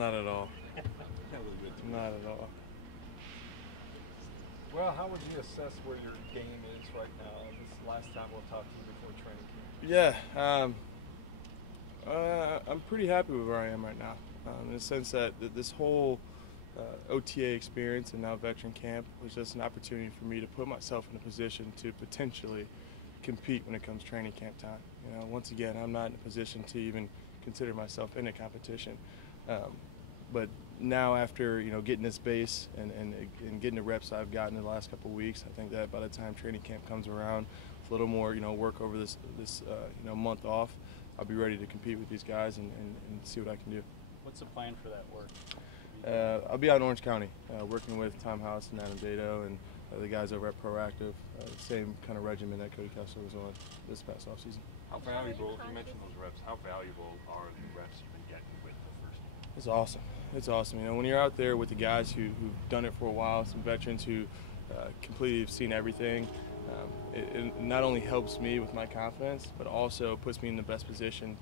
Not at all. That was good. Not at all. Well, how would you assess where your game is right now? This is the last time we'll talk to you before training camp. Yeah, I'm pretty happy with where I am right now. In the sense that this whole OTA experience and now veteran camp was just an opportunity for me to put myself in a position to potentially compete when it comes training camp time. You know, once again, I'm not in a position to even consider myself in a competition. But now after getting this base and getting the reps I've gotten in the last couple of weeks, I think that by the time training camp comes around, with a little more work over this month off, I'll be ready to compete with these guys and see what I can do. What's the plan for that work? I'll be out in Orange County working with Tom House and Adam Dado and the guys over at Proactive, same kind of regimen that Cody Kessler was on this past offseason. How valuable, you mentioned those reps, how valuable are the reps you've been getting with the first team? It's awesome. It's awesome. You know, when you're out there with the guys who've done it for a while, some veterans who completely have seen everything, it not only helps me with my confidence, but also puts me in the best position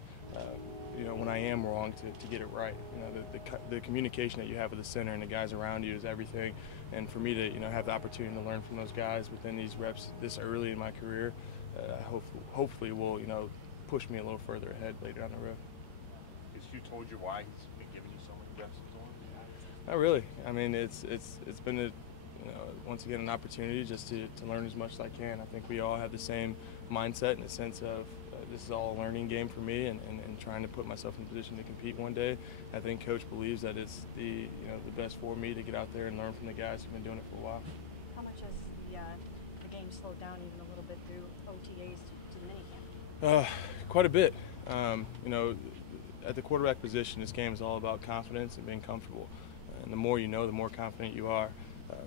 when I am wrong to get it right. You know, the communication that you have with the center and the guys around you is everything. And for me to have the opportunity to learn from those guys within these reps this early in my career, hopefully will push me a little further ahead later down the road. Has Hugh told you why he's been giving you so many reps he's on? Not really. I mean, it's been once again an opportunity just to learn as much as I can. I think we all have the same mindset in the sense of this is all a learning game for me and trying to put myself in a position to compete one day. I think Coach believes that it's the best for me to get out there and learn from the guys who've been doing it for a while. How much has the game slowed down even a little bit through OTAs to the minicamp? Quite a bit. At the quarterback position, this game is all about confidence and being comfortable. And the more you know, the more confident you are.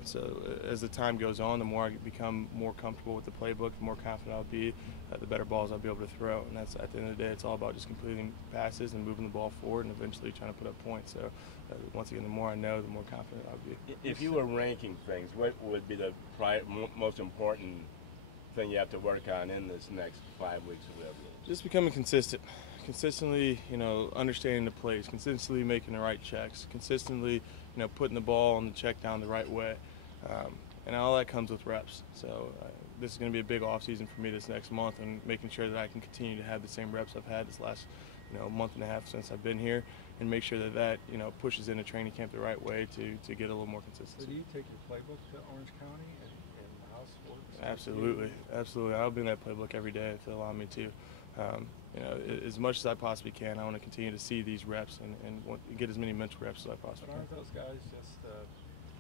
So as the time goes on, the more I become more comfortable with the playbook, the more confident I'll be, the better balls I'll be able to throw. And that's, at the end of the day, it's all about just completing passes and moving the ball forward and eventually trying to put up points. So once again, the more I know, the more confident I'll be. If you were ranking things, what would be the most important thing you have to work on in this next 5 weeks or whatever? Just becoming consistent. Consistently, understanding the plays, consistently making the right checks, consistently, putting the ball on the check down the right way. And all that comes with reps. So this is going to be a big off season for me this next month, and making sure that I can continue to have the same reps I've had this last month and a half since I've been here, and make sure that pushes into training camp the right way to get a little more consistency. So do you take your playbook to Orange County and house works? Absolutely. I'll be in that playbook every day if they allow me to. As much as I possibly can, I want to continue to see these reps and get as many mental reps as I possibly can. Aren't those guys just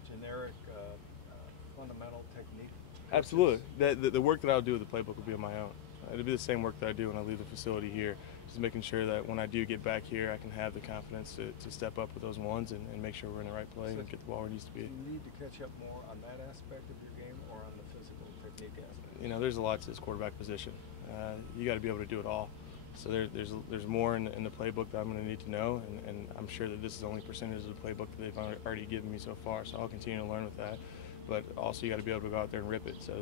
generic fundamental technique? Absolutely. The work that I'll do with the playbook will be on my own. It'll be the same work that I do when I leave the facility here, just making sure that when I do get back here, I can have the confidence to step up with those ones and make sure we're in the right play and get the ball where it needs to be. Do you need to catch up more on that aspect of your game or on the physical technique aspect? There's a lot to this quarterback position. You got to be able to do it all. So there's more in the playbook that I'm going to need to know, and I'm sure that this is only percentage of the playbook that they've already given me so far. So I'll continue to learn with that. But also you got to be able to go out there and rip it. So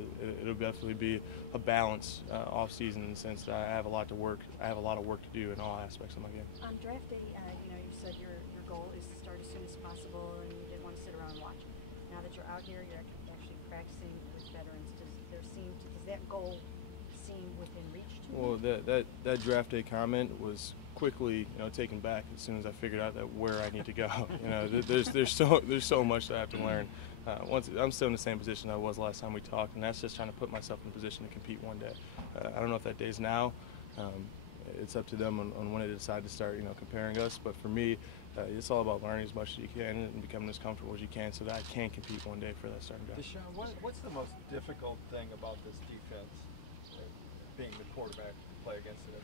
it'll definitely be a balance off season in the sense that I have a lot of work to do in all aspects of my game. On draft day, you said your goal is to start as soon as possible, and you didn't want to sit around and watch. Now that you're out here, you're actually practicing with veterans. Does that goal seem within reach to you? Well, that draft day comment was quickly taken back as soon as I figured out that where I need to go. There's so much that I have to learn. I'm still in the same position I was last time we talked, and that's just trying to put myself in a position to compete one day. I don't know if that day's now. It's up to them on when they decide to start comparing us. But for me, it's all about learning as much as you can and becoming as comfortable as you can so that I can compete one day for that starting job. Deshone, what's the most difficult thing about this defense, being the quarterback, play against it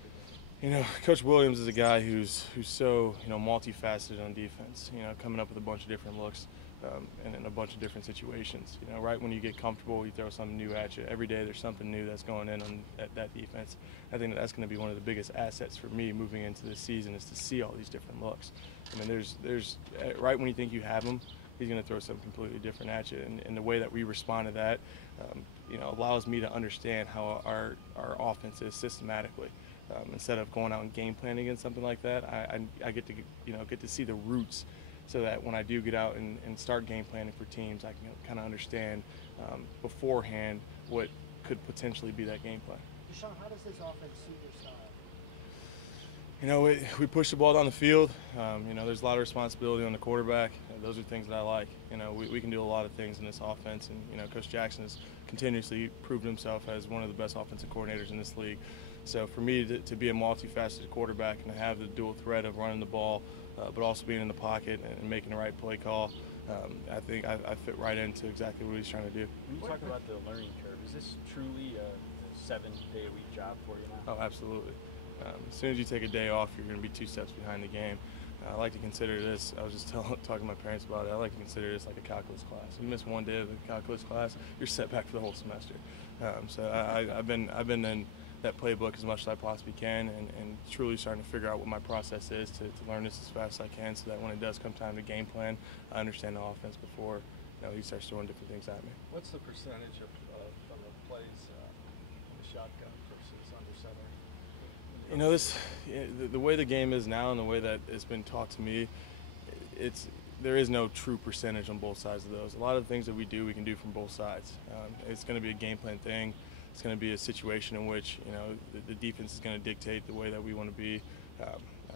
every day? Coach Williams is a guy who's so multifaceted on defense. Coming up with a bunch of different looks and in a bunch of different situations. Right when you get comfortable, you throw something new at you. Every day there's something new that's going in on that defense. I think that's going to be one of the biggest assets for me moving into this season, is to see all these different looks. I mean, there's right when you think you have him, he's going to throw something completely different at you. And the way that we respond to that, allows me to understand how our offense is systematically. Instead of going out and game planning against something like that, I get to see the roots so that when I do get out and start game planning for teams, I can kind of understand beforehand what could potentially be that game plan. Deshone, how does this offense suit your style? You know, we push the ball down the field. You know, there's a lot of responsibility on the quarterback. Those are things that I like. You know, we can do a lot of things in this offense, and you know, Coach Jackson has continuously proved himself as one of the best offensive coordinators in this league. So for me to be a multifaceted quarterback and to have the dual threat of running the ball, but also being in the pocket and making the right play call, I think I fit right into exactly what he's trying to do. When you talk about the learning curve, is this truly a 7-day-a-week job for you now? Oh, absolutely. As soon as you take a day off, you're going to be 2 steps behind the game. I like to consider this, I was just talking to my parents about it, I like to consider this like a calculus class. You miss one day of the calculus class, you're set back for the whole semester. So I've been in that playbook as much as I possibly can, and truly starting to figure out what my process is to learn this as fast as I can, so that when it does come time to game plan, I understand the offense before he starts throwing different things at me. What's the percentage of from the plays on the shotgun versus under center? You know, the way the game is now and the way that it's been taught to me, there is no true percentage on both sides of those. A lot of the things that we can do from both sides. It's going to be a game plan thing. It's going to be a situation in which, you know, the defense is going to dictate the way that we want to be.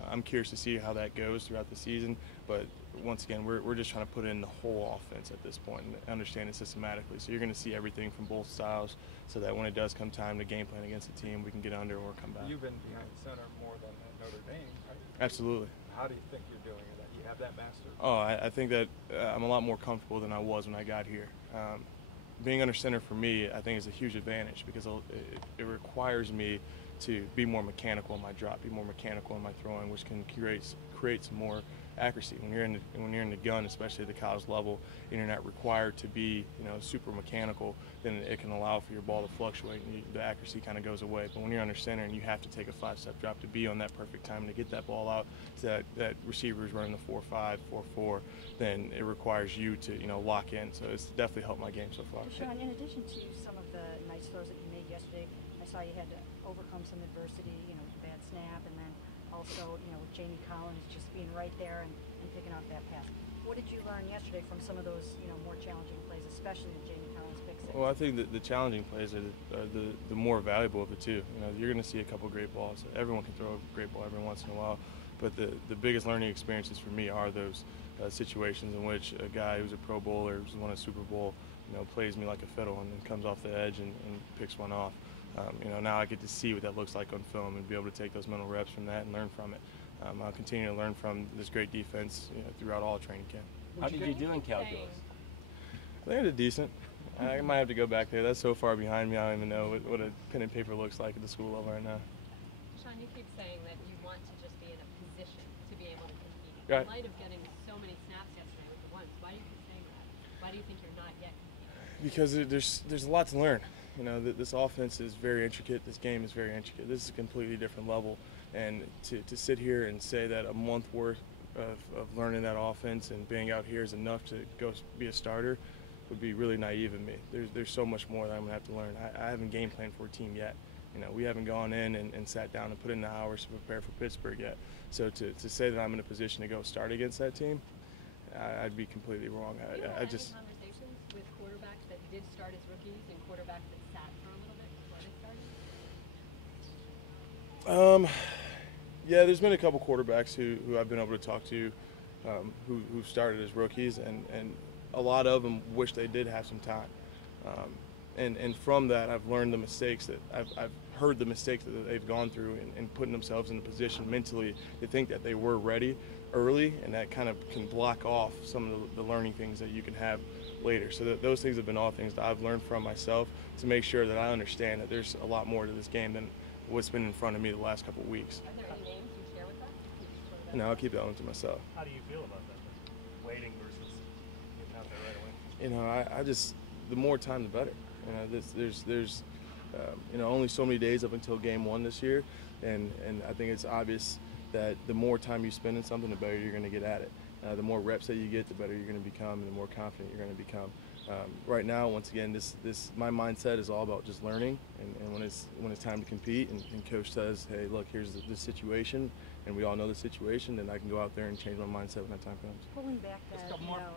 I'm curious to see how that goes throughout the season, but once again, we're just trying to put in the whole offense at this point and understand it systematically. So you're going to see everything from both styles, so that when it does come time to game plan against a team, we can get under or come back. You've been behind center more than at Notre Dame, right? Absolutely. How do you think you're doing it? You have that mastered? Oh, I think that I'm a lot more comfortable than I was when I got here. Being under center for me, I think, is a huge advantage, because it requires me to be more mechanical in my drop, be more mechanical in my throwing, which can create some more accuracy. When you're in the gun, especially at the college level, and you're not required to be, you know, super mechanical, then it can allow for your ball to fluctuate, and the accuracy kind of goes away. But when you're under center and you have to take a 5-step drop to be on that perfect time to get that ball out, so that receiver is running the 4-5, 4-4, then it requires you to, you know, lock in. So it's definitely helped my game so far. Deshone, in addition to some of the nice throws that you made yesterday, I saw you had to overcome some adversity, you know, bad snap, and then also, you know, with Jamie Collins just being right there and picking off that pass. What did you learn yesterday from some of those, you know, more challenging plays, especially the Jamie Collins pick six? Well, I think that the challenging plays are the more valuable of the two. You know, you're going to see a couple great balls. Everyone can throw a great ball every once in a while, but the biggest learning experiences for me are those situations in which a guy who's a Pro Bowler, who's won a Super Bowl, you know, plays me like a fiddle and then comes off the edge and picks one off. You know, now I get to see what that looks like on film and be able to take those mental reps from that and learn from it. I'll continue to learn from this great defense, you know, throughout all training camp. How did you do in calculus? I think I did decent. I might have to go back there. That's so far behind me, I don't even know what a pen and paper looks like at the school level right now. Sean, you keep saying that you want to just be in a position to be able to compete. Right. In light of getting so many snaps yesterday with the ones, why do you keep saying that? Why do you think you're not yet competing? Because there's a lot to learn. You know, this offense is very intricate. This game is very intricate. This is a completely different level. And to sit here and say that a month worth of learning that offense and being out here is enough to go be a starter would be really naive of me. There's so much more that I'm going to have to learn. I haven't game planned for a team yet. You know, we haven't gone in and sat down and put in the hours to prepare for Pittsburgh yet. So to say that I'm in a position to go start against that team, I'd be completely wrong. Have you had I just. any conversations with quarterbacks that did start as rookies and quarterbacks that sat for a little bit before they started? Yeah, there's been a couple quarterbacks who I've been able to talk to who started as rookies, and a lot of them wish they did have some time. And from that, I've learned the mistakes that I've heard the mistakes that they've gone through in putting themselves in a position mentally to think that they were ready early, and that kind of can block off some of the learning things that you can have later. So those things have been all things that I've learned from myself to make sure that I understand that there's a lot more to this game than what's been in front of me the last couple of weeks. Are there any names you share with us? And I'll keep that one to myself. How do you feel about that? Waiting versus getting out there right away? You know, I just, the more time the better. You know, there's you know, only so many days up until game one this year, and I think it's obvious that the more time you spend in something, the better you're going to get at it. The more reps that you get, the better you're going to become, and the more confident you're going to become. Right now, once again, my mindset is all about just learning, and when it's time to compete, and coach says, hey, look, here's this situation, and we all know the situation, then I can go out there and change my mindset when that time comes. Pulling back that, Just a couple you more. know,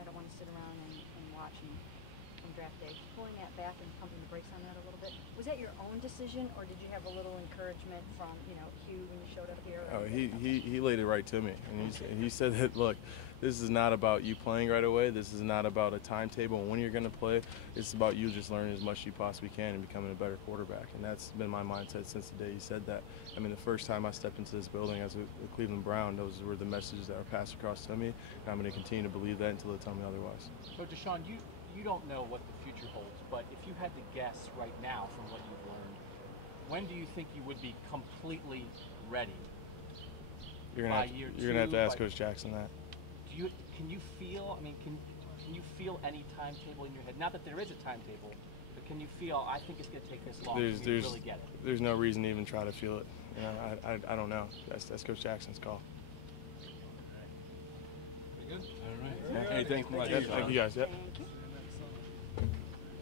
I don't want to sit around and watch from draft day. Pulling that back and pumping the brakes on that a little bit. Was that your own decision, or did you have a little encouragement from, you know, Hugh when you showed up here? Oh, he laid it right to me, and he said that, look, this is not about you playing right away. This is not about a timetable and when you're going to play. It's about you just learning as much as you possibly can and becoming a better quarterback. And that's been my mindset since the day he said that. I mean, the first time I stepped into this building as a Cleveland Brown, those were the messages that were passed across to me. And I'm going to continue to believe that until they tell me otherwise. So Deshone, you don't know what the future holds, but if you had to guess right now from what you've learned, when do you think you would be completely ready? You're gonna have to ask Coach Jackson that. Can you feel? I mean, can you feel any timetable in your head? Not that there is a timetable, but can you feel? I think it's going to take this long to really get it. There's no reason to even try to feel it. You know, I don't know. That's Coach Jackson's call. Pretty good. All right. Hey, thanks much. Thank you guys. Yep. Thank you.